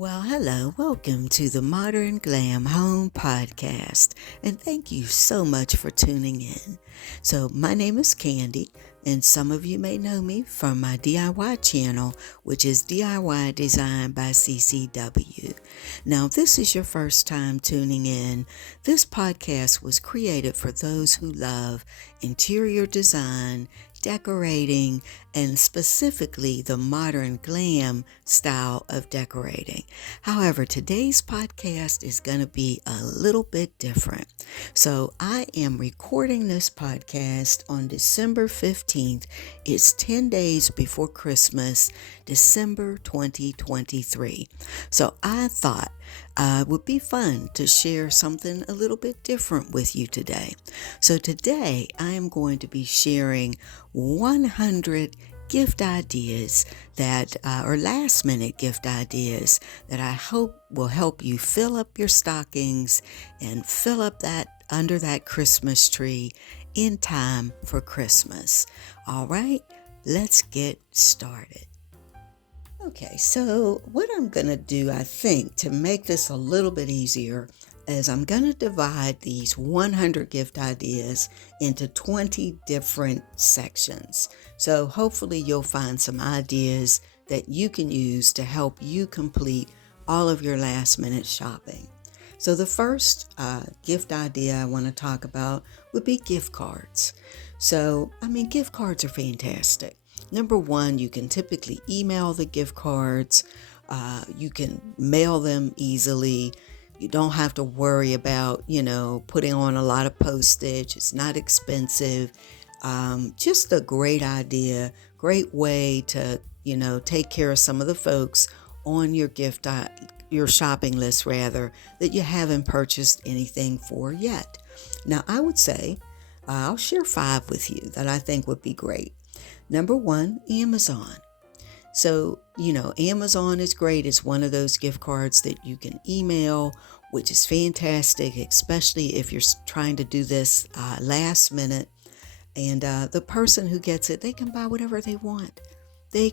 Well, hello, welcome to the Modern Glam Home Podcast, and thank you so much for tuning in. So, my name is Candy, and some of you may know me from my DIY channel, which is DIY Design by CCW. Now, if this is your first time tuning in, this podcast was created for those who love interior design, decorating, and specifically the modern glam style of decorating. However, today's podcast is going to be a little bit different. So I am recording this podcast on December 15th. It's 10 days before Christmas, December 2023. So I thought it would be fun to share something a little bit different with you today. So today I am going to be sharing 100 gift ideas that are last minute gift ideas that I hope will help you fill up your stockings and fill up that under that Christmas tree in time for Christmas. All right, let's get started. Okay, so what I'm going to do, I think, to make this a little bit easier is I'm going to divide these 100 gift ideas into 20 different sections. So hopefully you'll find some ideas that you can use to help you complete all of your last minute shopping. So the first gift idea I want to talk about would be gift cards. So, gift cards are fantastic. Number one, you can typically email the gift cards. You can mail them easily. You don't have to worry about, putting on a lot of postage. It's not expensive. Just a great idea, great way to, take care of some of the folks on your your shopping list rather, that you haven't purchased anything for yet. Now, I would say, I'll share 5 with you that I think would be great. Number 1, Amazon. So, Amazon is great. It's one of those gift cards that you can email, which is fantastic, especially if you're trying to do this last minute. And the person who gets it, they can buy whatever they want. You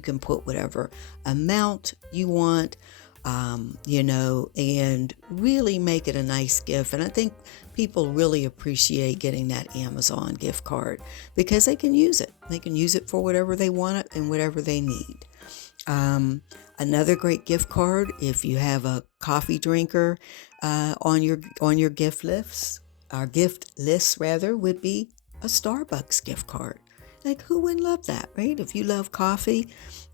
can put whatever amount you want, and really make it a nice gift. And I think people really appreciate getting that Amazon gift card because they can use it. They can use it for whatever they want and whatever they need. Another great gift card, if you have a coffee drinker on your gift list, would be a Starbucks gift card. Like, who wouldn't love that, right? If you love coffee,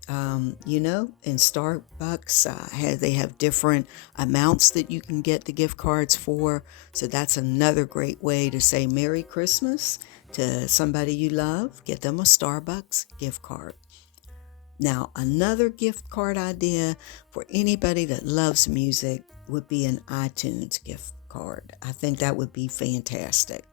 and Starbucks, they have different amounts that you can get the gift cards for. So that's another great way to say Merry Christmas to somebody you love. Get them a Starbucks gift card. Now, another gift card idea for anybody that loves music would be an iTunes gift card. I think that would be fantastic.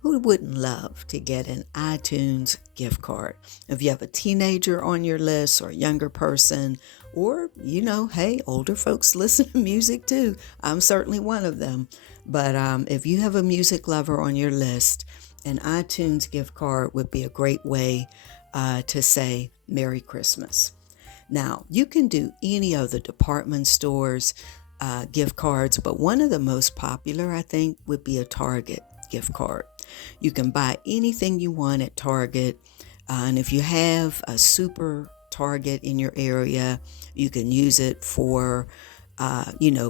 Who wouldn't love to get an iTunes gift card? If you have a teenager on your list or a younger person, or, hey, older folks listen to music too. I'm certainly one of them. But if you have a music lover on your list, an iTunes gift card would be a great way to say Merry Christmas. Now, you can do any of the department stores gift cards, but one of the most popular, I think, would be a Target gift card. You can buy anything you want at Target, and if you have a super Target in your area, you can use it for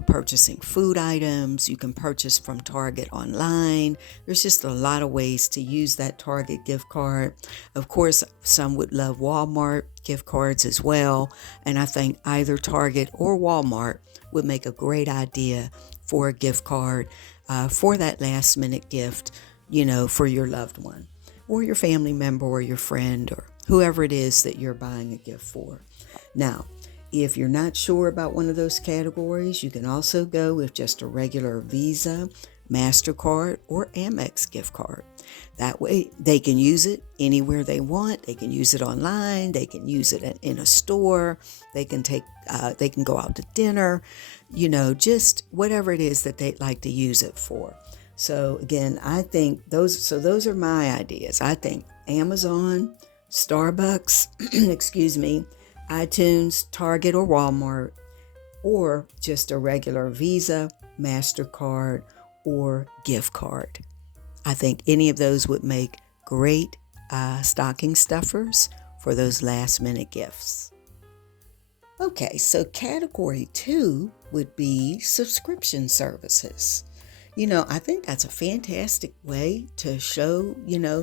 purchasing food items. You can purchase from Target online. There's just a lot of ways to use that Target gift card. Of course, some would love Walmart gift cards as well, and I think either Target or Walmart would make a great idea for a gift card for that last minute gift, for your loved one or your family member or your friend or whoever it is that you're buying a gift for. Now, if you're not sure about one of those categories, you can also go with just a regular Visa, MasterCard, or Amex gift card. That way they can use it anywhere they want. They can use it online. They can use it in a store. They can go out to dinner, just whatever it is that they'd like to use it for. So again, I think those are my ideas. I think Amazon, Starbucks, iTunes, Target, or Walmart, or just a regular Visa, MasterCard, or gift card. I think any of those would make great stocking stuffers for those last minute gifts. Okay, so category 2 would be subscription services. I think that's a fantastic way to show,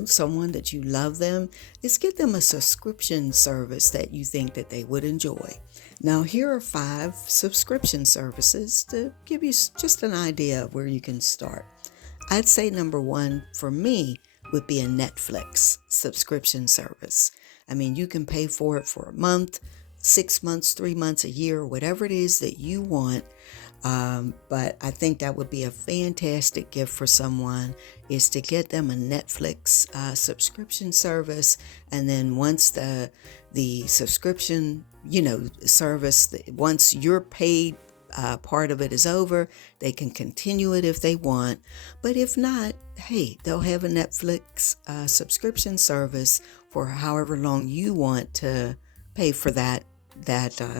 someone that you love them, is get them a subscription service that you think that they would enjoy. Now, here are 5 subscription services to give you just an idea of where you can start. I'd say number 1 for me would be a Netflix subscription service. I mean, you can pay for it for a month, 6 months, 3 months, a year, whatever it is that you want. But I think that would be a fantastic gift for someone, is to get them a Netflix subscription service. And then once the subscription, service, once your paid part of it is over, they can continue it if they want. But if not, hey, they'll have a Netflix subscription service for however long you want to pay for that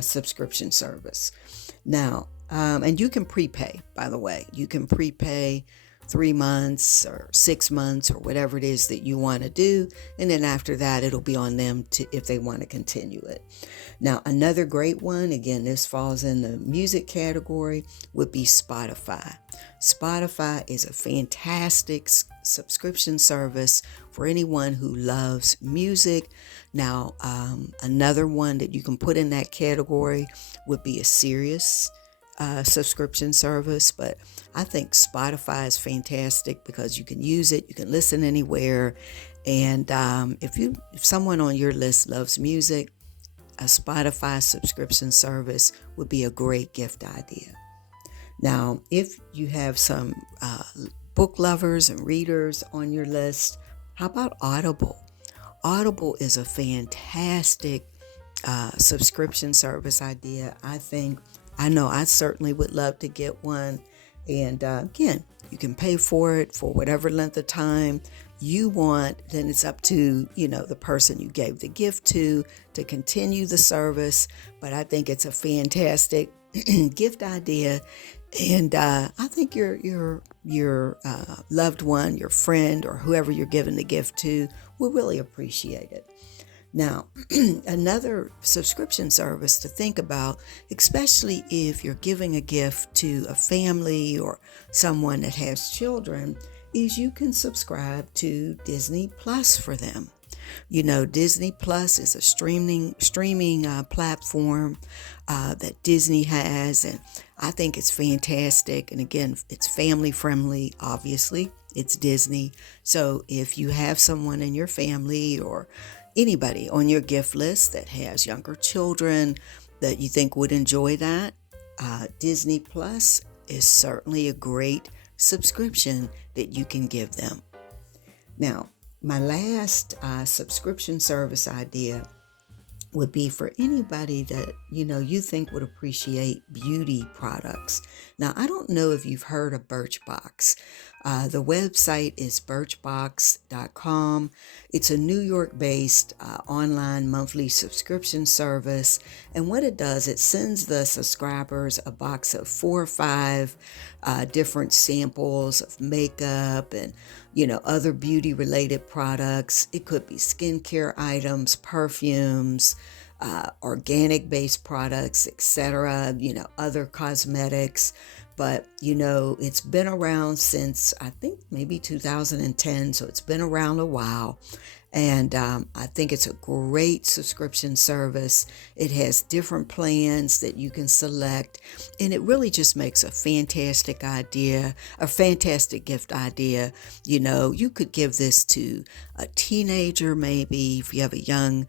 subscription service. Now, and you can prepay, by the way. You can prepay 3 months or 6 months or whatever it is that you want to do. And then after that, it'll be on them if they want to continue it. Now, another great one, again, this falls in the music category, would be Spotify. Spotify is a fantastic subscription service for anyone who loves music. Now, another one that you can put in that category would be a Sirius subscription service, but I think Spotify is fantastic because you can use it, you can listen anywhere, and if someone on your list loves music, a Spotify subscription service would be a great gift idea. Now, if you have some book lovers and readers on your list, how about Audible? Audible is a fantastic subscription service idea. I know I certainly would love to get one. And again, you can pay for it for whatever length of time you want. Then it's up to, the person you gave the gift to continue the service. But I think it's a fantastic gift idea. And I think your loved one, your friend, or whoever you're giving the gift to will really appreciate it. Now, another subscription service to think about, especially if you're giving a gift to a family or someone that has children, is you can subscribe to Disney Plus for them. Disney Plus is a streaming platform that Disney has, and I think it's fantastic. And again, it's family friendly, obviously. It's Disney. So if you have someone in your family or anybody on your gift list that has younger children that you think would enjoy that, Disney Plus is certainly a great subscription that you can give them. Now, my last subscription service idea would be for anybody that, you think would appreciate beauty products. Now, I don't know if you've heard of Birchbox. The website is birchbox.com. It's a New York-based online monthly subscription service. And what it does, it sends the subscribers a box of 4 or 5 different samples of makeup and, other beauty-related products. It could be skincare items, perfumes, organic-based products, etc., other cosmetics. But, it's been around since, I think, maybe 2010, so it's been around a while. And I think it's a great subscription service. It has different plans that you can select, and it really just makes a fantastic gift idea. You could give this to a teenager, maybe, if you have a young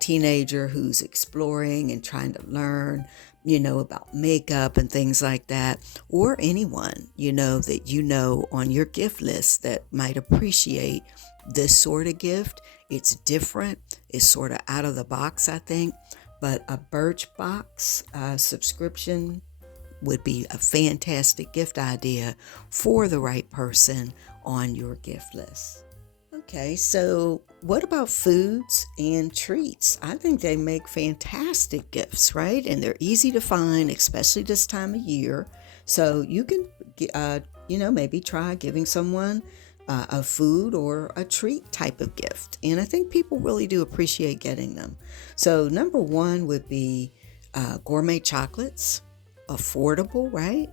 teenager who's exploring and trying to learn, about makeup and things like that, or anyone, that on your gift list that might appreciate this sort of gift. It's different. It's sort of out of the box, I think, but a Birchbox subscription would be a fantastic gift idea for the right person on your gift list. Okay, so what about foods and treats? I think they make fantastic gifts, right? And they're easy to find, especially this time of year. So you can, maybe try giving someone a food or a treat type of gift. And I think people really do appreciate getting them. So number one would be gourmet chocolates, affordable, right?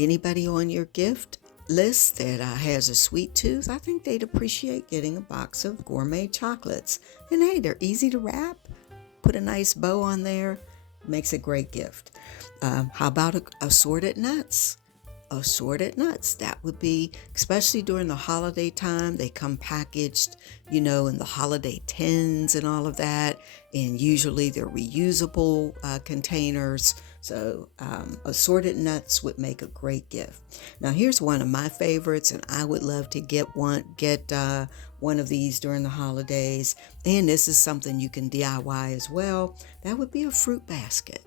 Anybody on your gift list that has a sweet tooth, I think they'd appreciate getting a box of gourmet chocolates. And hey, they're easy to wrap. Put a nice bow on there. Makes a great gift. How about assorted nuts? Assorted nuts. That would be, especially during the holiday time, they come packaged, in the holiday tins and all of that. And usually they're reusable containers. So assorted nuts would make a great gift. Now here's one of my favorites, and I would love to get one of these during the holidays. And this is something you can DIY as well. That would be a fruit basket.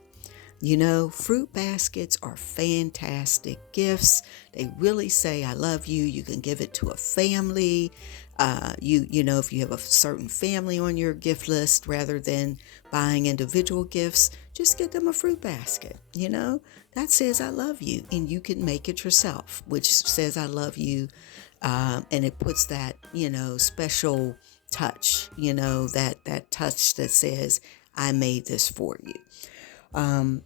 Fruit baskets are fantastic gifts. They really say, I love you. You can give it to a family. If you have a certain family on your gift list, rather than buying individual gifts, just get them a fruit basket. That says, I love you. And you can make it yourself, which says, I love you. And it puts that, special touch, that touch that says, I made this for you.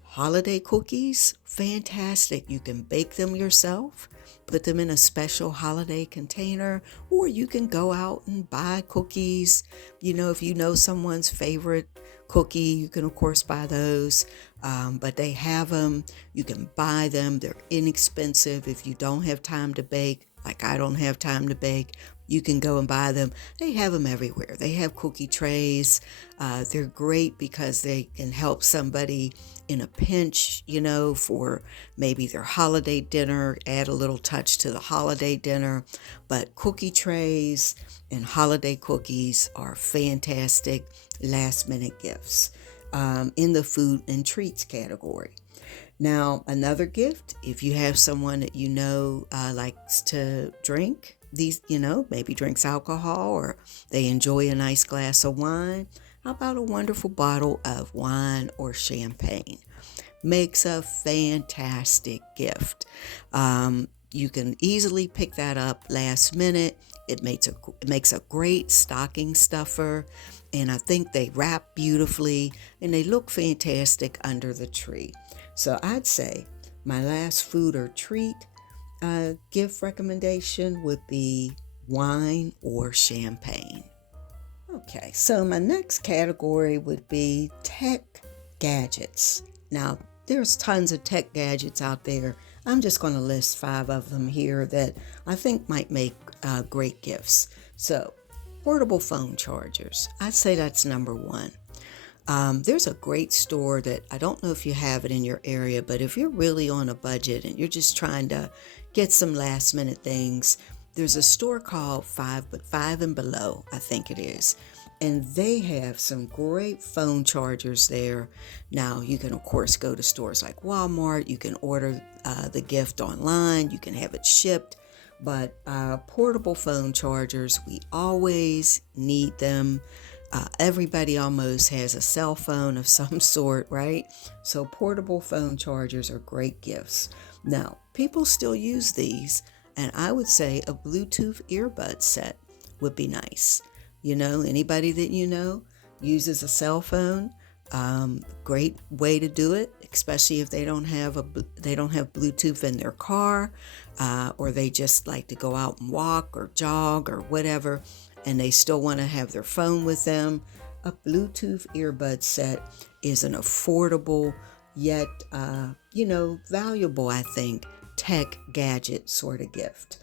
Holiday cookies, fantastic. You can bake them yourself, put them in a special holiday container, or you can go out and buy cookies. If you know someone's favorite cookie, you can of course buy those. But they have them. You can buy them. They're inexpensive. If you don't have time to bake, like I don't have time to bake, you can go and buy them. They have them everywhere. They have cookie trays. They're great because they can help somebody in a pinch, for maybe their holiday dinner, add a little touch to the holiday dinner. But cookie trays and holiday cookies are fantastic last minute gifts in the food and treats category. Now, another gift, if you have someone that likes to drink, these, maybe drinks alcohol, or they enjoy a nice glass of wine, how about a wonderful bottle of wine or champagne? Makes a fantastic gift. You can easily pick that up last minute. It makes a great stocking stuffer, and I think they wrap beautifully and they look fantastic under the tree. So I'd say my last food or treat gift recommendation would be wine or champagne. Okay, so my next category would be tech gadgets. Now, there's tons of tech gadgets out there. I'm just going to list 5 of them here that I think might make great gifts. So, portable phone chargers. I'd say that's number 1. There's a great store that I don't know if you have it in your area, but if you're really on a budget and you're just trying to get some last minute things, there's a store called Five and Below, I think it is. And they have some great phone chargers there. Now, you can, of course, go to stores like Walmart. You can order the gift online. You can have it shipped. But portable phone chargers, we always need them. Everybody almost has a cell phone of some sort, right? So portable phone chargers are great gifts. Now, people still use these, and I would say a Bluetooth earbud set would be nice. Anybody that uses a cell phone, great way to do it, especially if they don't have Bluetooth in their car, or they just like to go out and walk or jog or whatever, and they still want to have their phone with them. A Bluetooth earbud set is an affordable yet, valuable, I think, tech gadget sort of gift.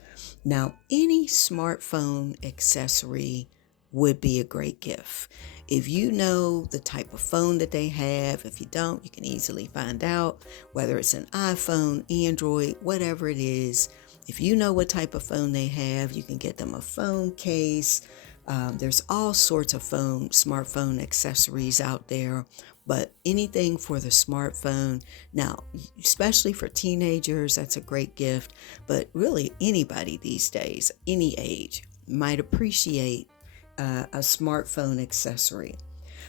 Now, any smartphone accessory would be a great gift. If you know the type of phone that they have, if you don't, you can easily find out whether it's an iPhone, Android, whatever it is. If you know what type of phone they have, you can get them a phone case. There's all sorts of smartphone accessories out there, but anything for the smartphone. Now, especially for teenagers, that's a great gift, but really anybody these days, any age, might appreciate a smartphone accessory.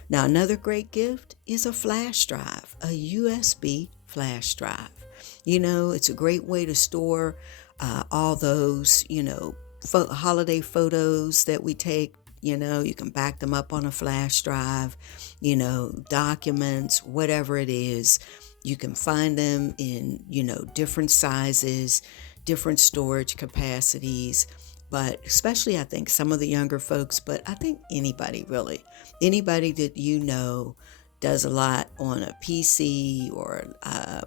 Now, another great gift is a flash drive, a USB flash drive. It's a great way to store all those, holiday photos that we take. You can back them up on a flash drive, documents, whatever it is. You can find them in, different sizes, different storage capacities. But especially, I think, some of the younger folks, but I think anybody that does a lot on a PC or, a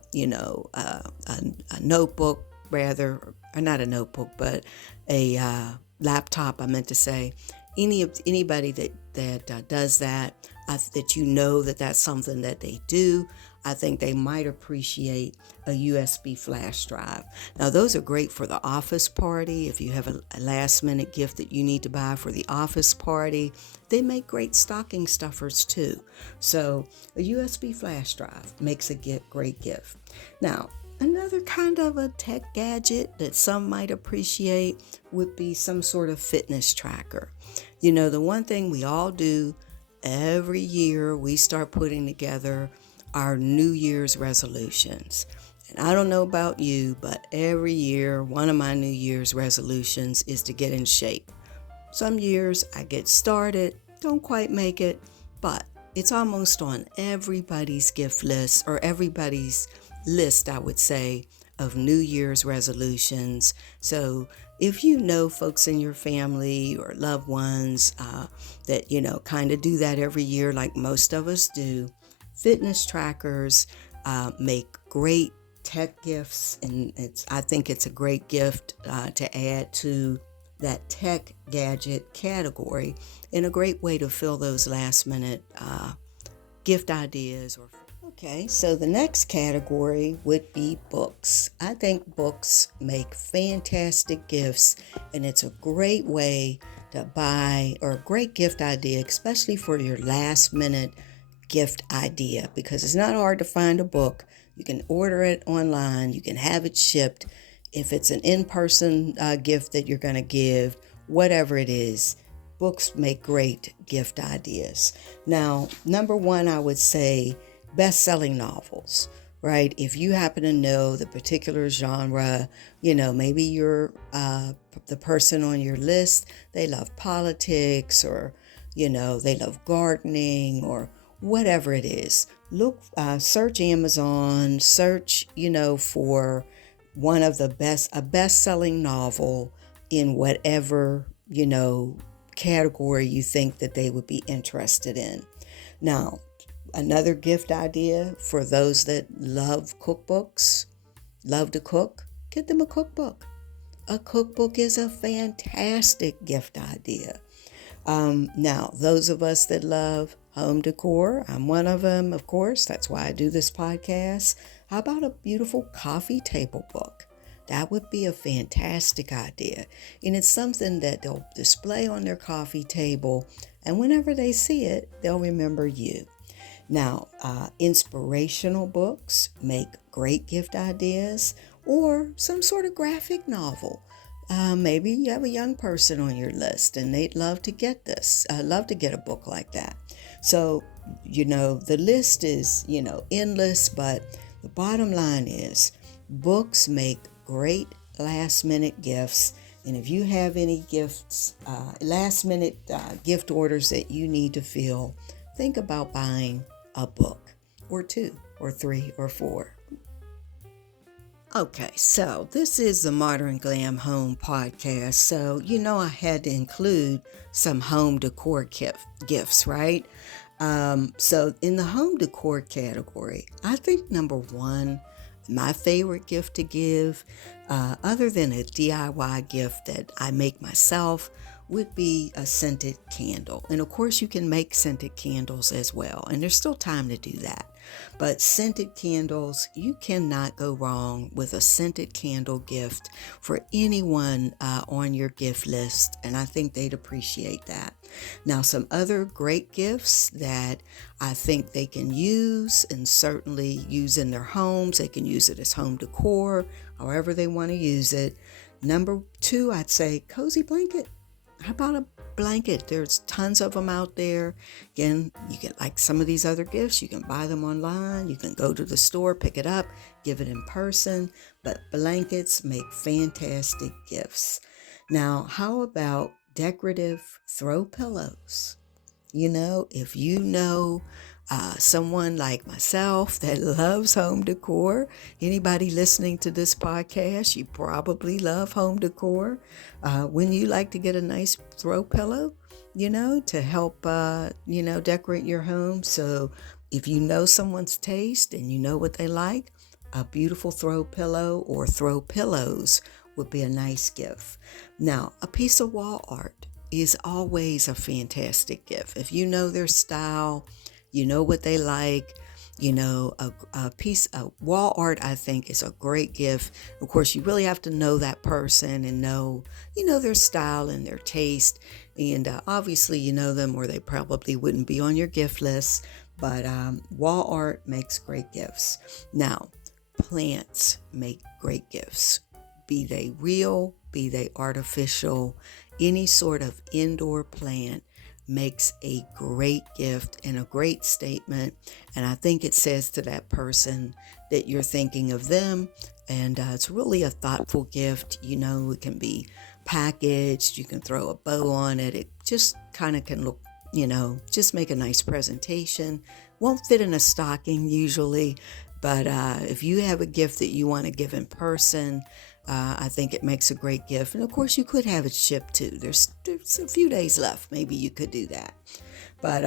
notebook, rather, or not a notebook, but a laptop, I meant to say. Anybody that does that, that that's something that they do, I think they might appreciate a USB flash drive. Now, those are great for the office party. If you have a last minute gift that you need to buy for the office party, they make great stocking stuffers too. So a USB flash drive makes a great gift. Now, another kind of a tech gadget that some might appreciate would be some sort of fitness tracker. The one thing we all do every year, we start putting together our New Year's resolutions. And I don't know about you, but every year, one of my New Year's resolutions is to get in shape. Some years I get started, don't quite make it, but it's almost on everybody's gift list, or everybody's list, I would say, of New Year's resolutions. So if you know folks in your family or loved ones that, kind of do that every year like most of us do, fitness trackers make great tech gifts, and I think it's a great gift to add to that tech gadget category, and a great way to fill those last minute gift ideas. Okay, so the next category would be books. I think books make fantastic gifts, and it's a great way to buy, or a great gift idea, especially for your last minute gift idea, because it's not hard to find a book. You can order it online, you can have it shipped. If it's an in-person gift that you're going to give, whatever it is, books make great gift ideas. Now, number one, I would say best-selling novels, right? If you happen to know the particular genre, maybe you're the person on your list, they love politics, or, they love gardening, or whatever it is. Look, search Amazon, search, for one of a best-selling novel in whatever, category you think that they would be interested in. Now, another gift idea for those that love cookbooks, love to cook, get them a cookbook. A cookbook is a fantastic gift idea. Now, those of us that love home decor, I'm one of them, of course. That's why I do this podcast. How about a beautiful coffee table book? That would be a fantastic idea. And it's something that they'll display on their coffee table, and whenever they see it, they'll remember you. Now, inspirational books make great gift ideas, or some sort of graphic novel. Maybe you have a young person on your list and they'd love to get a book like that. So, the list is, endless, but the bottom line is books make great last minute gifts. And if you have any gifts, last minute gift orders that you need to fill, think about buying a book, or 2 or 3 or 4. Okay, so this is the Modern Glam Home Podcast. So, I had to include some home decor gifts, right? So in the home decor category, I think number one, my favorite gift to give, other than a DIY gift that I make myself, would be a scented candle. And of course you can make scented candles as well, and there's still time to do that. But scented candles, you cannot go wrong with a scented candle gift for anyone on your gift list, and I think they'd appreciate that. Now, some other great gifts that I think they can use, and certainly use in their homes. They can use it as home decor, however they want to use it. Number 2, I'd say cozy blanket. how about a blanket? There's tons of them out there. Again, you get like some of these other gifts. You can buy them online. You can go to the store, pick it up, give it in person. But blankets make fantastic gifts. Now, how about decorative throw pillows? If someone like myself that loves home decor, anybody listening to this podcast, you probably love home decor. When you like to get a nice throw pillow, to help, decorate your home. So if you know someone's taste and you know what they like, a beautiful throw pillow or throw pillows would be a nice gift. Now, a piece of wall art is always a fantastic gift. If you know their style, you know what they like, a piece of wall art, I think, is a great gift. Of course, you really have to know that person and know, their style and their taste. And obviously, you know them or they probably wouldn't be on your gift list. But wall art makes great gifts. Now, plants make great gifts. Be they real, be they artificial, any sort of indoor plant makes a great gift and a great statement. And I think it says to that person that you're thinking of them. And it's really a thoughtful gift. It can be packaged. You can throw a bow on it. It just kind of can look, just make a nice presentation. Won't fit in a stocking usually. But if you have a gift that you want to give in person, I think it makes a great gift. And of course, you could have it shipped too. There's a few days left. Maybe you could do that. But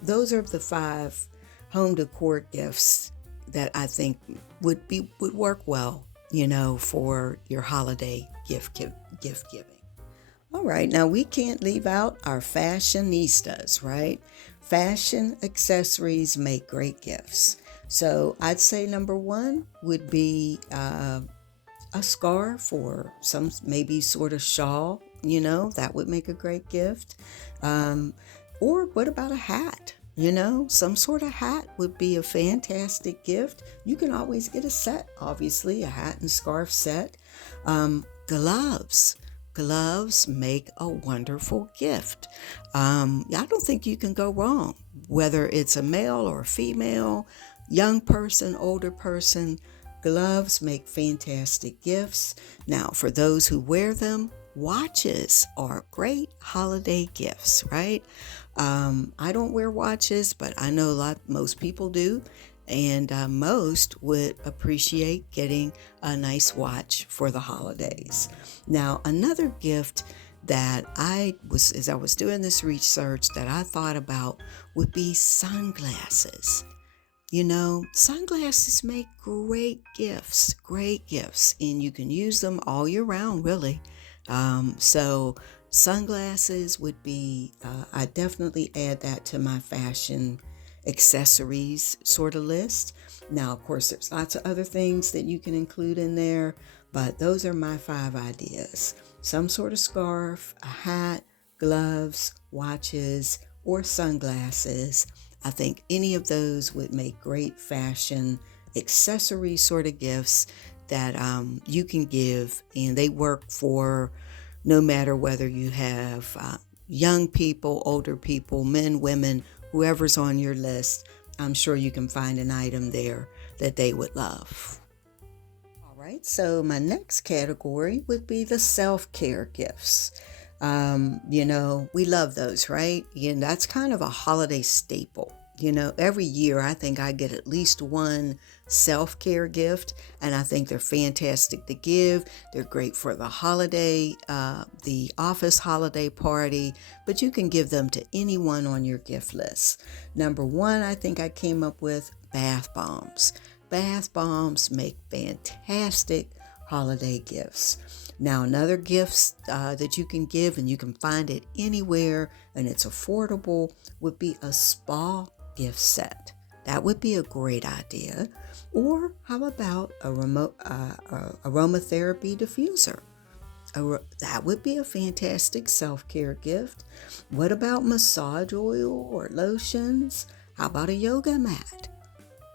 those are the 5 home decor gifts that I think would work well, for your holiday gift giving. All right, now we can't leave out our fashionistas, right? Fashion accessories make great gifts. So I'd say number 1 would be a scarf or some maybe sort of shawl, that would make a great gift. Or what about a hat? Some sort of hat would be a fantastic gift. You can always get a set, obviously, a hat and scarf set. Gloves make a wonderful gift. I don't think you can go wrong, whether it's a male or a female, young person, older person. Gloves make fantastic gifts. Now, for those who wear them, watches are great holiday gifts, right? I don't wear watches, but I know most people do. And most would appreciate getting a nice watch for the holidays. Now, another gift that as I was doing this research that I thought about would be sunglasses. Sunglasses make great gifts, and you can use them all year round, really. So sunglasses would be, I definitely add that to my fashion accessories sort of list. Now, of course, there's lots of other things that you can include in there, but those are my 5 ideas. Some sort of scarf, a hat, gloves, watches, or sunglasses. I think any of those would make great fashion accessory sort of gifts that you can give, and they work for no matter whether you have young people, older people, men, women, whoever's on your list. I'm sure you can find an item there that they would love. All right, so my next category would be the self-care gifts. We love those, right? And that's kind of a holiday staple. Every year I think I get at least one self-care gift, and I think they're fantastic to give. They're great for the holiday, the office holiday party, but you can give them to anyone on your gift list. Number 1, I think I came up with bath bombs. Bath bombs make fantastic holiday gifts. Now, another gift that you can give, and you can find it anywhere, and it's affordable, would be a spa gift set. That would be a great idea. Or how about a aromatherapy diffuser? That would be a fantastic self-care gift. What about massage oil or lotions? How about a yoga mat?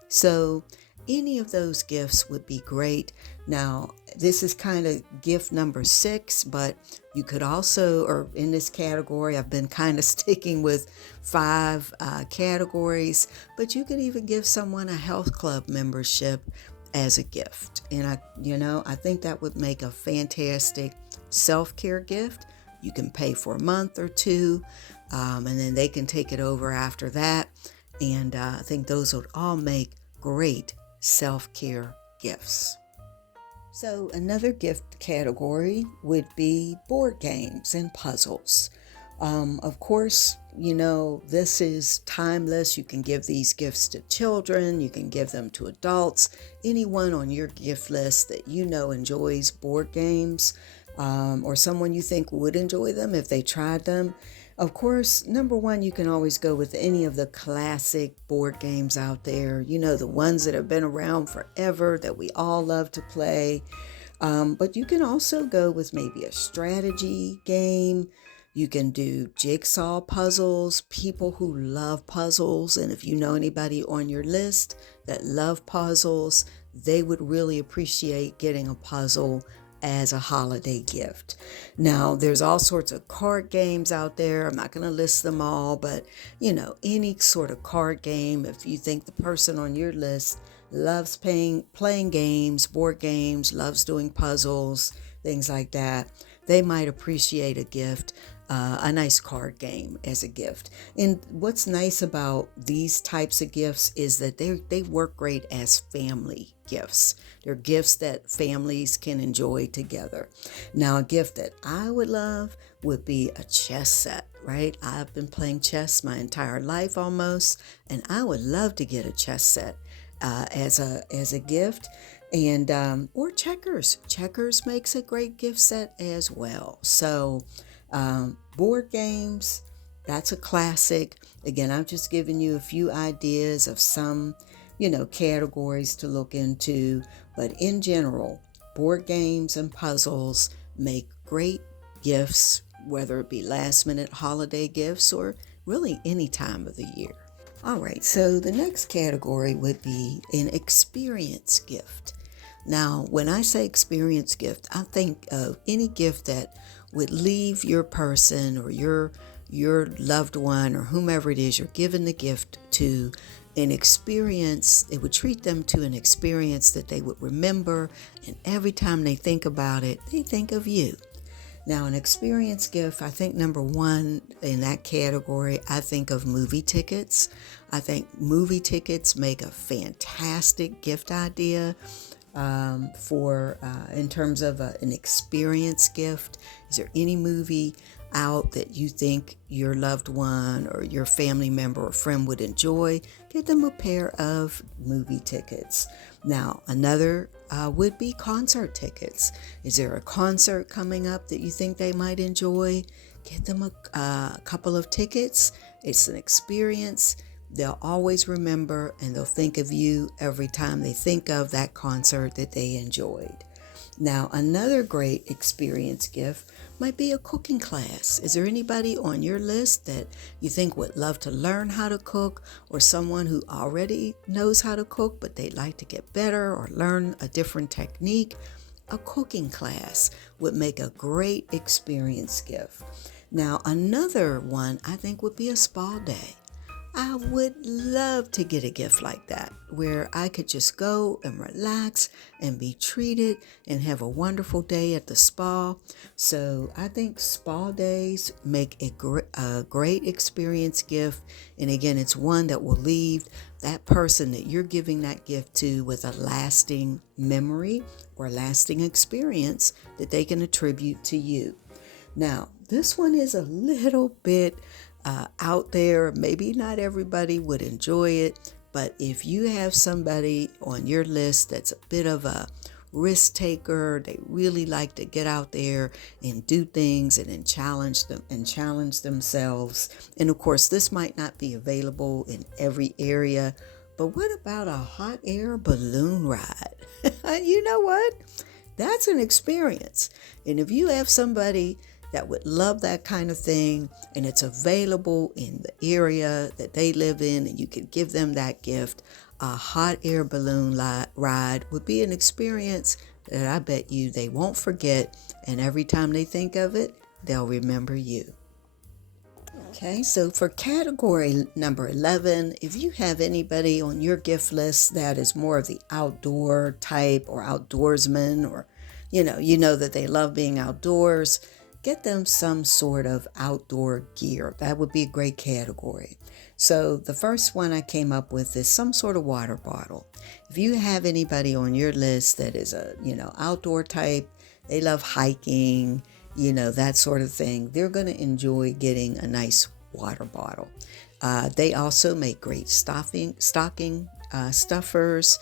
So any of those gifts would be great. Now, this is kind of gift number 6, but you could also, or in this category, I've been kind of sticking with 5 categories, but you could even give someone a health club membership as a gift. And I think that would make a fantastic self-care gift. You can pay for a month or 2, and then they can take it over after that. And I think those would all make great self-care gifts. So another gift category would be board games and puzzles. Of course, this is timeless. You can give these gifts to children. You can give them to adults. Anyone on your gift list that enjoys board games, or someone you think would enjoy them if they tried them. Of course, number 1, you can always go with any of the classic board games out there, the ones that have been around forever that we all love to play. But you can also go with maybe a strategy game. You can do jigsaw puzzles, people who love puzzles. And if you know anybody on your list that love puzzles, they would really appreciate getting a puzzle as a holiday gift. Now, there's all sorts of card games out there. I'm not going to list them all, but any sort of card game, if you think the person on your list loves playing games, board games, loves doing puzzles, things like that, they might appreciate a gift, a nice card game as a gift. And what's nice about these types of gifts is that they work great as family gifts. They're gifts that families can enjoy together. Now, a gift that I would love would be a chess set, right? I've been playing chess my entire life almost, and I would love to get a chess set as a gift. And or checkers. Checkers makes a great gift set as well. So board games, that's a classic. Again, I've just given you a few ideas of some categories to look into. But in general, board games and puzzles make great gifts, whether it be last minute holiday gifts or really any time of the year. All right, so the next category would be an experience gift. Now, when I say experience gift, I think of any gift that would leave your person or your loved one or whomever it is you're giving the gift to an experience. It would treat them to an experience that they would remember, and every time they think about it, they think of you. Now, an experience gift, I think number 1 in that category, I think of movie tickets. I think movie tickets make a fantastic gift idea in terms of an experience gift. Is there any movie out that you think your loved one or your family member or friend would enjoy? Get them a pair of movie tickets. Now, another would be concert tickets. Is there a concert coming up that you think they might enjoy? Get them a couple of tickets. It's an experience. They'll always remember, and they'll think of you every time they think of that concert that they enjoyed. Now, another great experience gift might be a cooking class. Is there anybody on your list that you think would love to learn how to cook, or someone who already knows how to cook but they'd like to get better or learn a different technique? A cooking class would make a great experience gift. Now, another one I think would be a spa day. I would love to get a gift like that, where I could just go and relax and be treated and have a wonderful day at the spa. So I think spa days make a great experience gift. And again, it's one that will leave that person that you're giving that gift to with a lasting memory or lasting experience that they can attribute to you. Now, this one is a little bit out there. Maybe not everybody would enjoy it, but if you have somebody on your list that's a bit of a risk taker, they really like to get out there and do things and then challenge themselves. And of course, this might not be available in every area, but what about a hot air balloon ride? You know what? That's an experience. And if you have somebody that would love that kind of thing, and it's available in the area that they live in, and you could give them that gift, a hot air balloon ride would be an experience that I bet you they won't forget, and every time they think of it, they'll remember you. Okay, so for category number 11, if you have anybody on your gift list that is more of the outdoor type or outdoorsman, or you know that they love being outdoors, get them some sort of outdoor gear. That would be a great category. So the first one I came up with is some sort of water bottle. If you have anybody on your list that is a, outdoor type, they love hiking, that sort of thing, they're going to enjoy getting a nice water bottle. They also make great stocking stuffers.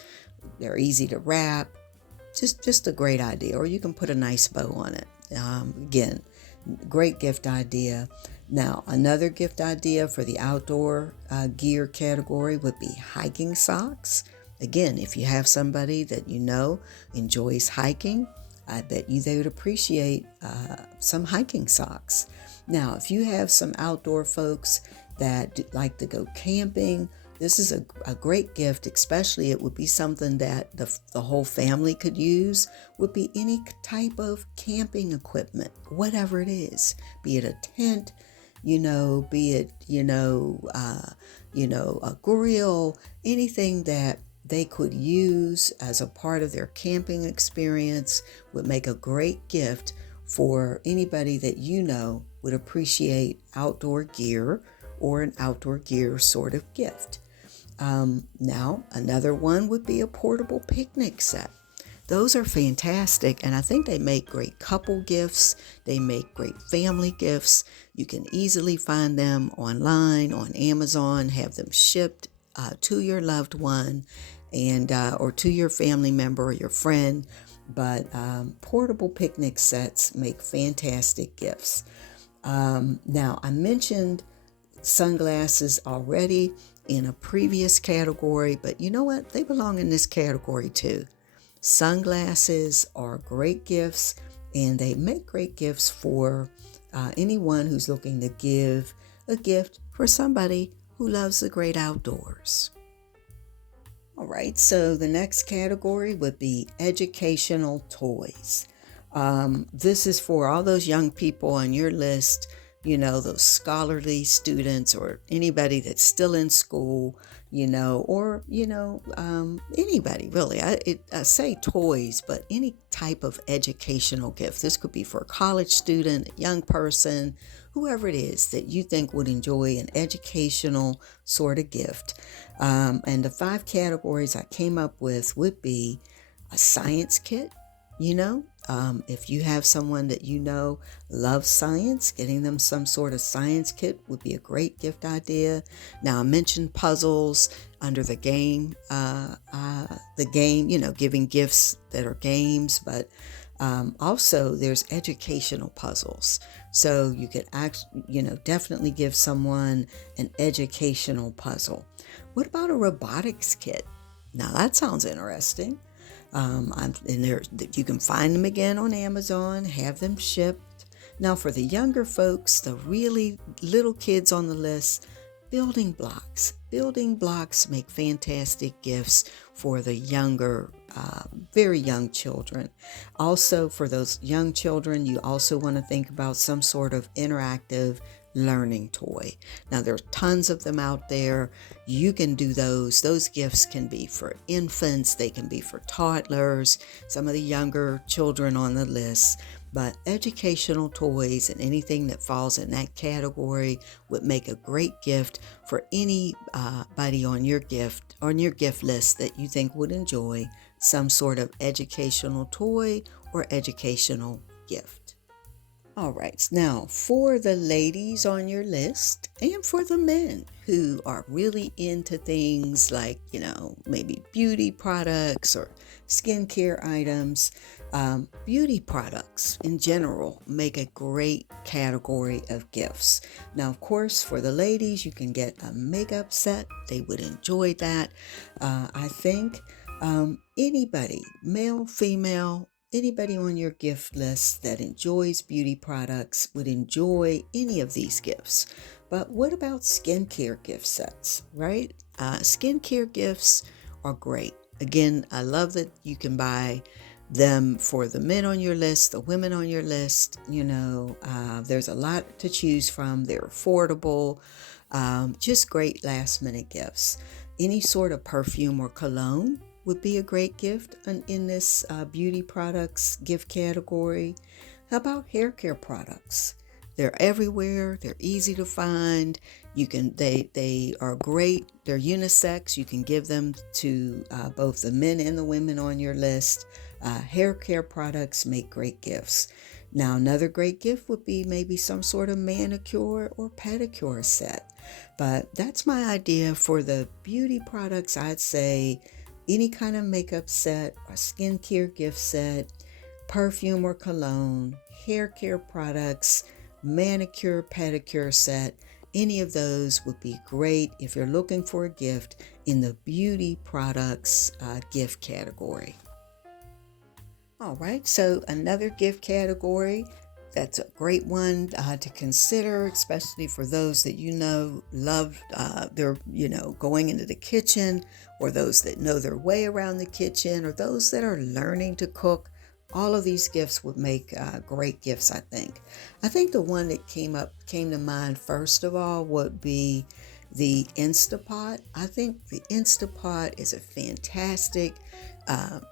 They're easy to wrap. Just a great idea. Or you can put a nice bow on it. Again, great gift idea. Now, another gift idea for the outdoor gear category would be hiking socks. Again, if you have somebody that enjoys hiking, I bet you they would appreciate some hiking socks. Now, if you have some outdoor folks that like to go camping, this is a great gift, especially it would be something that the whole family could use, would be any type of camping equipment, whatever it is, be it a tent, be it, a grill, anything that they could use as a part of their camping experience would make a great gift for anybody that would appreciate outdoor gear or an outdoor gear sort of gift. Now, another one would be a portable picnic set. Those are fantastic, and I think they make great couple gifts. They make great family gifts. You can easily find them online, on Amazon, have them shipped to your loved one and or to your family member or your friend. But portable picnic sets make fantastic gifts. Now, I mentioned sunglasses already in a previous category, but you know what? They belong in this category too. Sunglasses are great gifts, and they make great gifts for anyone who's looking to give a gift for somebody who loves the great outdoors. All right, so the next category would be educational toys. This is for all those young people on your list, those scholarly students or anybody that's still in school, or, anybody really. I say toys, but any type of educational gift. This could be for a college student, a young person, whoever it is that you think would enjoy an educational sort of gift. And the 5 categories I came up with would be a science kit. If you have someone that loves science, getting them some sort of science kit would be a great gift idea. Now, I mentioned puzzles under the game, giving gifts that are games, but also there's educational puzzles. So you could definitely give someone an educational puzzle. What about a robotics kit? Now, that sounds interesting. And you can find them again on Amazon, have them shipped. Now, for the younger folks, the really little kids on the list, building blocks. Building blocks make fantastic gifts for the younger, very young children. Also, for those young children, you also want to think about some sort of interactive learning toy. Now, there are tons of them out there. You can do those. Those gifts can be for infants. They can be for toddlers, some of the younger children on the list. But educational toys and anything that falls in that category would make a great gift for anybody on your gift list that you think would enjoy some sort of educational toy or educational gift. All right, now for the ladies on your list and for the men who are really into things like, maybe beauty products or skincare items, beauty products in general make a great category of gifts. Now, of course, for the ladies, you can get a makeup set. They would enjoy that. I think anybody, male, female, anybody on your gift list that enjoys beauty products would enjoy any of these gifts. But what about skincare gift sets, right? Skincare gifts are great. Again, I love that you can buy them for the men on your list, the women on your list. There's a lot to choose from. They're affordable, just great last minute gifts. Any sort of perfume or cologne would be a great gift in this beauty products gift category. How about hair care products? They're everywhere. They're easy to find. They are great. They're unisex. You can give them to both the men and the women on your list. Hair care products make great gifts. Now, another great gift would be maybe some sort of manicure or pedicure set. But that's my idea for the beauty products. I'd say any kind of makeup set or skincare gift set, perfume or cologne, hair care products, manicure, pedicure set. Any of those would be great if you're looking for a gift in the beauty products gift category. All right, so another gift category that's a great one to consider, especially for those that love their going into the kitchen, or those that know their way around the kitchen, or those that are learning to cook. All of these gifts would make great gifts, I think. I think the one that came to mind first of all would be the Instapot. I think the Instapot is a fantastic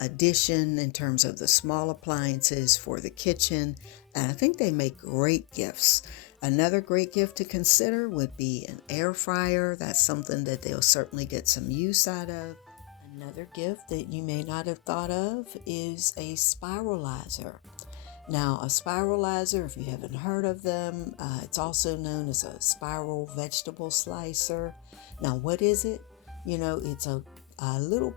addition in terms of the small appliances for the kitchen, and I think they make great gifts. Another great gift to consider would be an air fryer. That's something that they'll certainly get some use out of. Another gift that you may not have thought of is a spiralizer. Now, a spiralizer, if you haven't heard of them, it's also known as a spiral vegetable slicer. Now, what is it? It's a little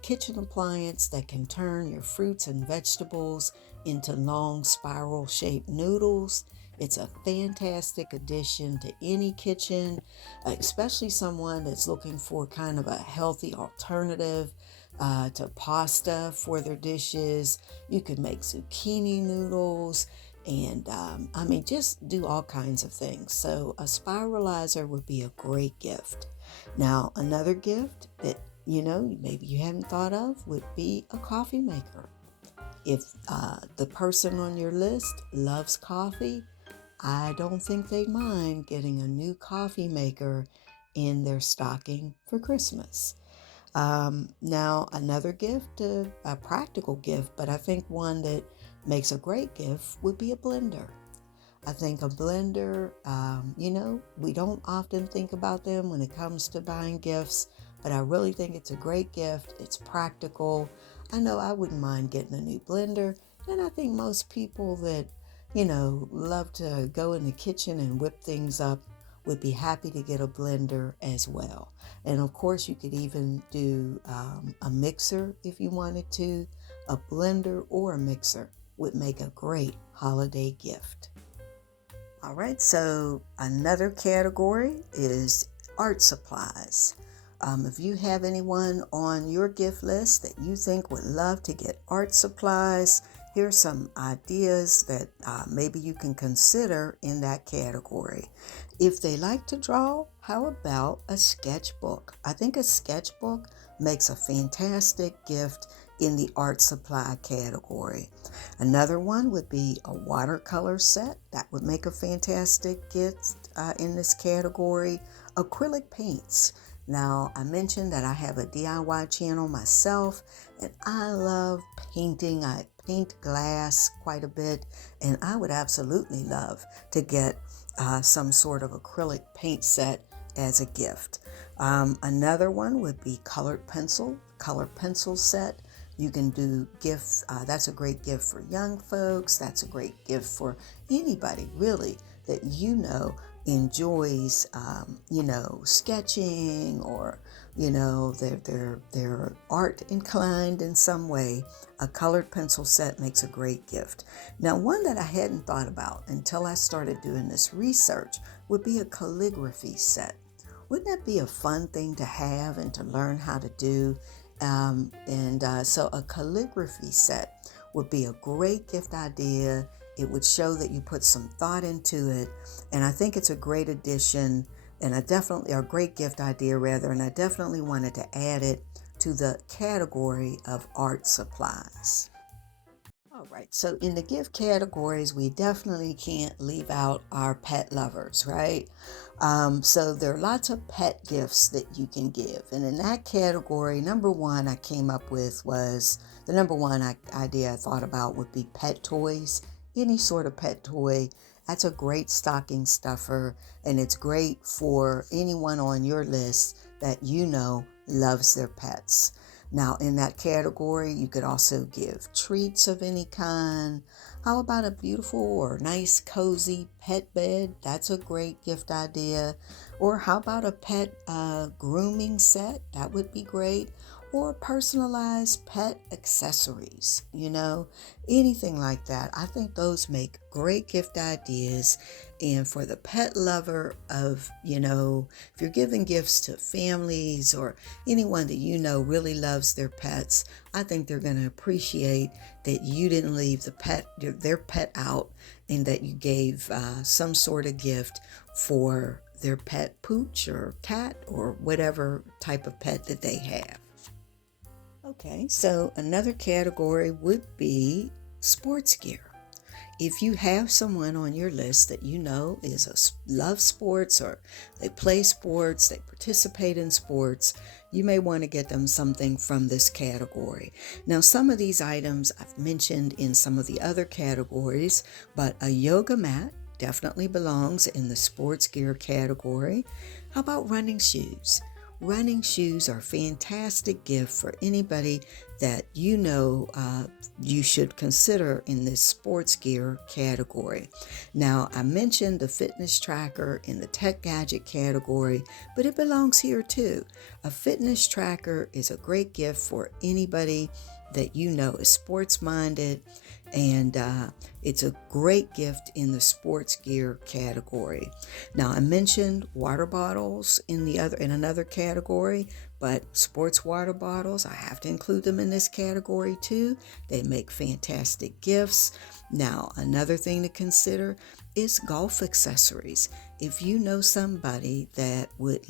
kitchen appliance that can turn your fruits and vegetables into long spiral-shaped noodles. It's a fantastic addition to any kitchen, especially someone that's looking for kind of a healthy alternative to pasta for their dishes. You could make zucchini noodles and just do all kinds of things. So a spiralizer would be a great gift. Now, another gift that maybe you haven't thought of would be a coffee maker. If the person on your list loves coffee, I don't think they'd mind getting a new coffee maker in their stocking for Christmas. Now, another gift, a practical gift, but I think one that makes a great gift would be a blender. I think a blender, we don't often think about them when it comes to buying gifts, but I really think it's a great gift. It's practical. I know I wouldn't mind getting a new blender, and I think most people that, love to go in the kitchen and whip things up would be happy to get a blender as well. And of course, you could even do a mixer if you wanted to. A blender or a mixer would make a great holiday gift. All right, so another category is art supplies. If you have anyone on your gift list that you think would love to get art supplies, here's some ideas that maybe you can consider in that category. If they like to draw, how about a sketchbook? I think a sketchbook makes a fantastic gift in the art supply category. Another one would be a watercolor set. That would make a fantastic gift in this category. Acrylic paints. Now, I mentioned that I have a DIY channel myself, and I love painting. I paint glass quite a bit, and I would absolutely love to get some sort of acrylic paint set as a gift. Another one would be colored pencil set. You can do gifts. That's a great gift for young folks. That's a great gift for anybody, really, that enjoys, sketching, or, they're art inclined in some way. A colored pencil set makes a great gift. Now, one that I hadn't thought about until I started doing this research would be a calligraphy set. Wouldn't that be a fun thing to have and to learn how to do? So a calligraphy set would be a great gift idea. It would show that you put some thought into it. And I think it's a great addition and a great gift idea rather. And I definitely wanted to add it to the category of art supplies. All right, so in the gift categories, we definitely can't leave out our pet lovers, right? So there are lots of pet gifts that you can give. And in that category, number one I came up with was the number one idea I thought about would be pet toys. Any sort of pet toy. That's a great stocking stuffer, and it's great for anyone on your list that you know loves their pets. Now, in that category, you could also give treats of any kind. How about a beautiful or nice, cozy pet bed? That's a great gift idea. Or how about a pet grooming set? That would be great. Or personalized pet accessories, anything like that. I think those make great gift ideas. And for the pet lover if you're giving gifts to families or anyone that really loves their pets, I think they're going to appreciate that you didn't leave their pet out, and that you gave some sort of gift for their pet pooch or cat or whatever type of pet that they have. Okay, so another category would be sports gear. If you have someone on your list that loves sports, or they play sports, they participate in sports, you may want to get them something from this category. Now, some of these items I've mentioned in some of the other categories, but a yoga mat definitely belongs in the sports gear category. How about running shoes? Running shoes are a fantastic gift for anybody that you should consider in this sports gear category. Now, I mentioned the fitness tracker in the tech gadget category, but it belongs here too. A fitness tracker is a great gift for anybody that is sports minded, and it's a great gift in the sports gear category. Now, I mentioned water bottles in another category, but sports water bottles, I have to include them in this category too. They make fantastic gifts. Now, another thing to consider is golf accessories. If you know somebody that would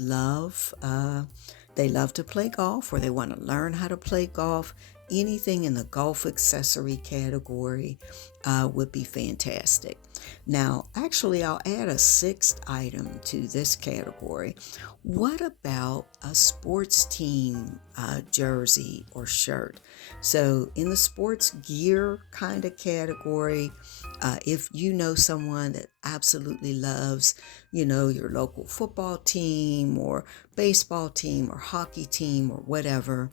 they love to play golf, or they want to learn how to play golf, anything in the golf accessory category would be fantastic. Now, actually, I'll add a sixth item to this category. What about a sports team jersey or shirt? So in the sports gear kind of category, if you know someone that absolutely loves, your local football team or baseball team or hockey team or whatever,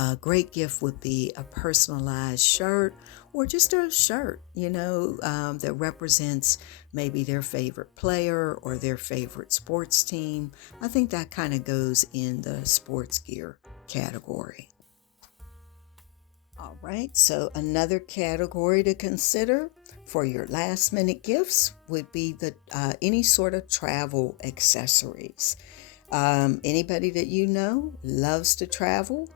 a great gift would be a personalized shirt, or just a shirt, that represents maybe their favorite player or their favorite sports team. I think that kind of goes in the sports gear category. All right, so another category to consider for your last minute gifts would be any sort of travel accessories. Anybody that loves to travel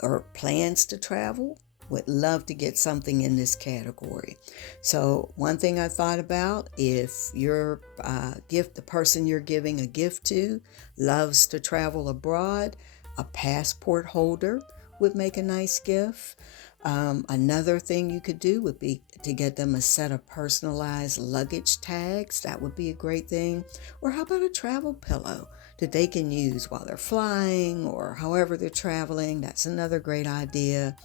or plans to travel would love to get something in this category. So one thing I thought about, if the person you're giving a gift to loves to travel abroad, a passport holder would make a nice gift. Another thing you could do would be to get them a set of personalized luggage tags. That would be a great thing. Or how about a travel pillow that they can use while they're flying or however they're traveling? That's another great idea.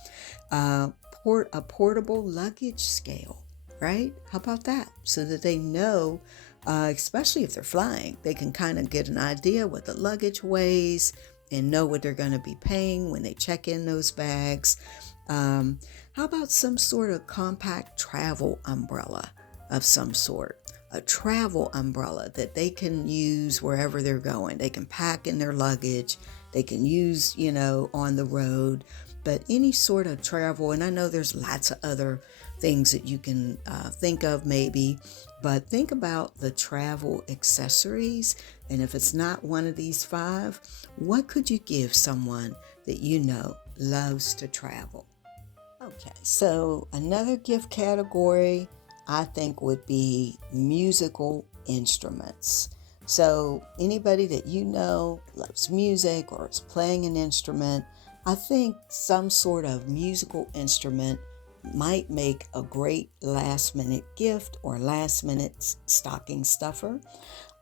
A portable luggage scale, right? How about that? So that they know, especially if they're flying, they can kind of get an idea what the luggage weighs and know what they're going to be paying when they check in those bags. How about some sort of compact travel umbrella of some sort? A travel umbrella that they can use wherever they're going. They can pack in their luggage. They can use, on the road. But any sort of travel, and I know there's lots of other things that you can think of maybe, but think about the travel accessories. And if it's not one of these 5, what could you give someone that loves to travel? Okay, so another gift category I think would be musical instruments. So, anybody that you know loves music or is playing an instrument, I think some sort of musical instrument might make a great last minute gift or last minute stocking stuffer.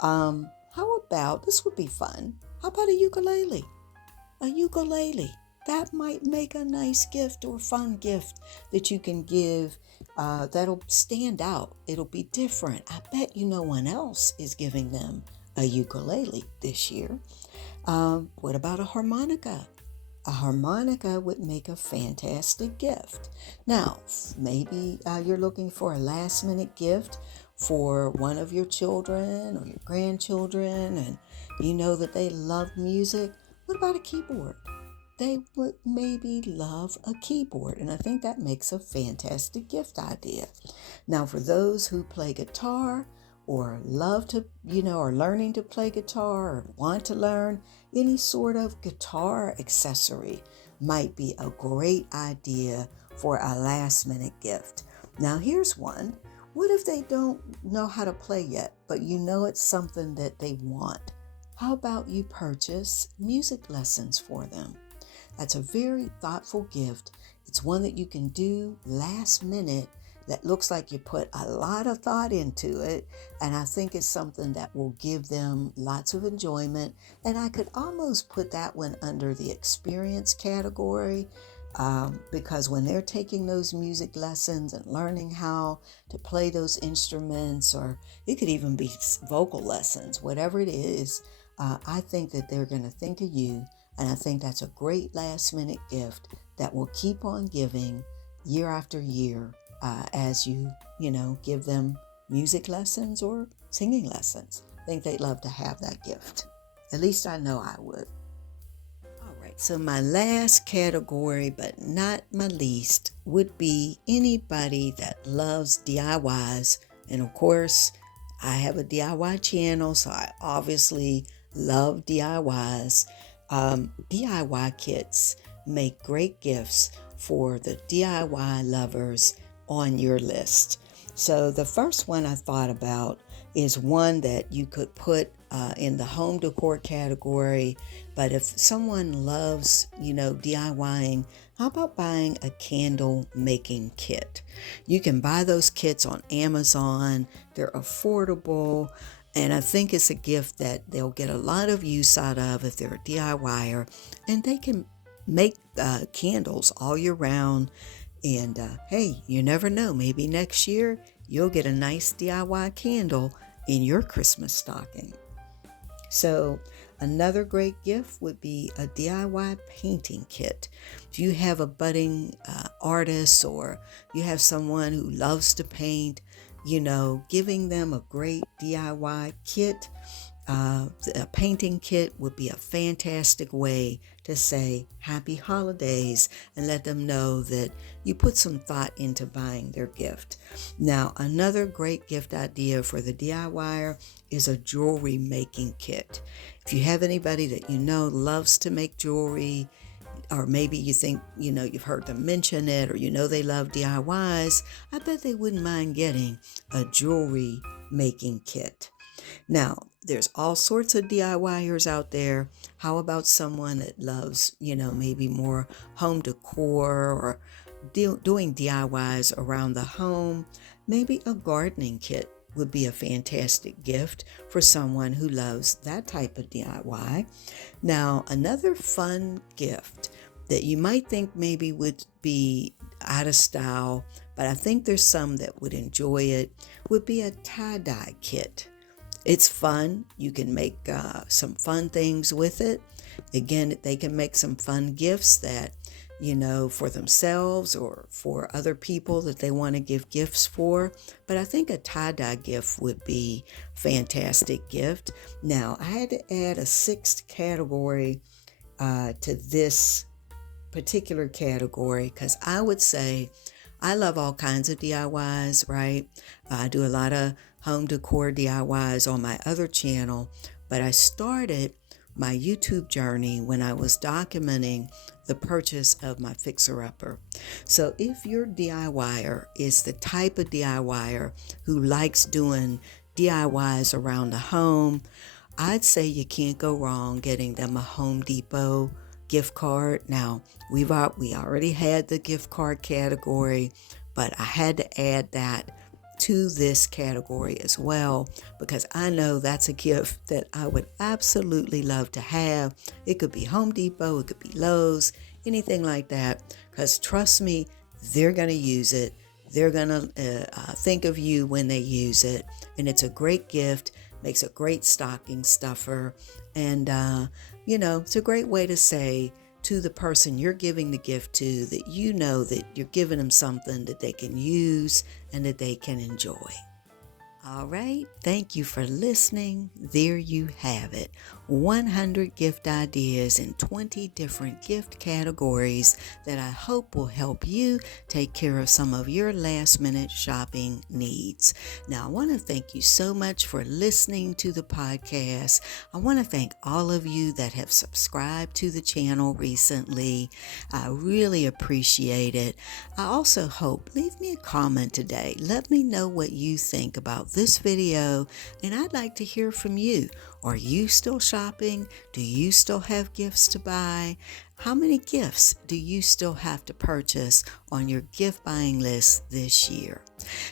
How about this would be fun? How about a ukulele? A ukulele. That might make a nice gift or fun gift that you can give that'll stand out. It'll be different. I bet you no one else is giving them a ukulele this year. What about a harmonica? A harmonica would make a fantastic gift. Now, maybe you're looking for a last minute gift for one of your children or your grandchildren, and you know that they love music. What about a keyboard? They would maybe love a keyboard, and I think that makes a fantastic gift idea. Now, for those who play guitar or love to, are learning to play guitar or want to learn, any sort of guitar accessory might be a great idea for a last minute gift. Now, here's one. What if they don't know how to play yet, but you know it's something that they want? How about you purchase music lessons for them? That's a very thoughtful gift. It's one that you can do last minute that looks like you put a lot of thought into it. And I think it's something that will give them lots of enjoyment. And I could almost put that one under the experience category because when they're taking those music lessons and learning how to play those instruments, or it could even be vocal lessons, whatever it is, I think that they're going to think of you. And I think that's a great last minute gift that will keep on giving year after year as you give them music lessons or singing lessons. I think they'd love to have that gift. At least I know I would. All right, so my last category, but not my least, would be anybody that loves DIYs. And of course, I have a DIY channel, so I obviously love DIYs. DIY kits make great gifts for the DIY lovers on your list. So the first one I thought about is one that you could put in the home decor category. But if someone loves, DIYing, how about buying a candle making kit? You can buy those kits on Amazon. They're affordable. And I think it's a gift that they'll get a lot of use out of if they're a DIYer. And they can make candles all year round. And hey, you never know. Maybe next year you'll get a nice DIY candle in your Christmas stocking. So another great gift would be a DIY painting kit. If you have a budding artist or you have someone who loves to paint, giving them a great DIY kit, a painting kit would be a fantastic way to say happy holidays and let them know that you put some thought into buying their gift. Now, another great gift idea for the DIYer is a jewelry making kit. If you have anybody that loves to make jewelry, or maybe you think, you've heard them mention it, or they love DIYs, I bet they wouldn't mind getting a jewelry making kit. Now, there's all sorts of DIYers out there. How about someone that loves, maybe more home decor or doing DIYs around the home? Maybe a gardening kit would be a fantastic gift for someone who loves that type of DIY. Now, another fun gift that you might think maybe would be out of style, but I think there's some that would enjoy it, would be a tie-dye kit. It's fun. You can make some fun things with it. Again, they can make some fun gifts that, for themselves or for other people that they want to give gifts for. But I think a tie-dye gift would be a fantastic gift. Now, I had to add a sixth category to this particular category because I would say I love all kinds of DIYs, right? I do a lot of home decor DIYs on my other channel, but I started my YouTube journey when I was documenting the purchase of my fixer-upper. So if your DIYer is the type of DIYer who likes doing DIYs around the home, I'd say you can't go wrong getting them a Home Depot gift card. Now, we already had the gift card category, but I had to add that to this category as well, because I know that's a gift that I would absolutely love to have. It could be Home Depot, it could be Lowe's, anything like that, because trust me, they're going to use it. They're going to think of you when they use it, and it's a great gift, makes a great stocking stuffer, and it's a great way to say to the person you're giving the gift to that you know that you're giving them something that they can use and that they can enjoy. All right, thank you for listening. There you have it. 100 gift ideas in 20 different gift categories that I hope will help you take care of some of your last minute shopping needs. Now, I want to thank you so much for listening to the podcast. I want to thank all of you that have subscribed to the channel recently. I really appreciate it. I also hope, leave me a comment today. Let me know what you think about this video, and I'd like to hear from you. Are you still shopping? Do you still have gifts to buy? How many gifts do you still have to purchase on your gift buying list this year?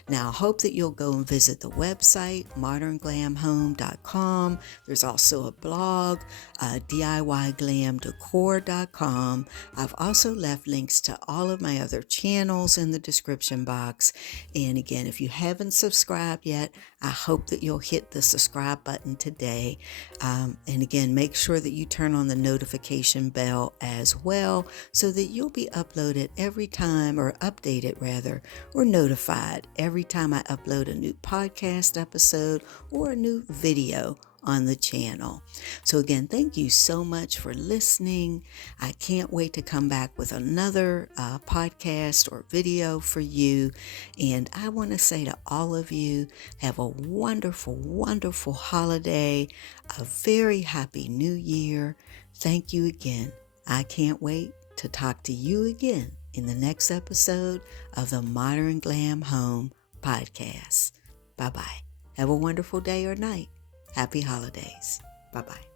Now, I hope that you'll go and visit the website, modernglamhome.com. There's also a blog, DIYglamdecor.com. I've also left links to all of my other channels in the description box. And again, if you haven't subscribed yet, I hope that you'll hit the subscribe button today. And again, make sure that you turn on the notification bell as well, so that you'll be updated every time, or updated rather, or notified every time I upload a new podcast episode or a new video on the channel. So again, thank you so much for listening. I can't wait to come back with another podcast or video for you. And I want to say to all of you, have a wonderful, wonderful holiday, a very happy new year. Thank you again. I can't wait to talk to you again in the next episode of the Modern Glam Home Podcast. Bye-bye. Have a wonderful day or night. Happy holidays. Bye-bye.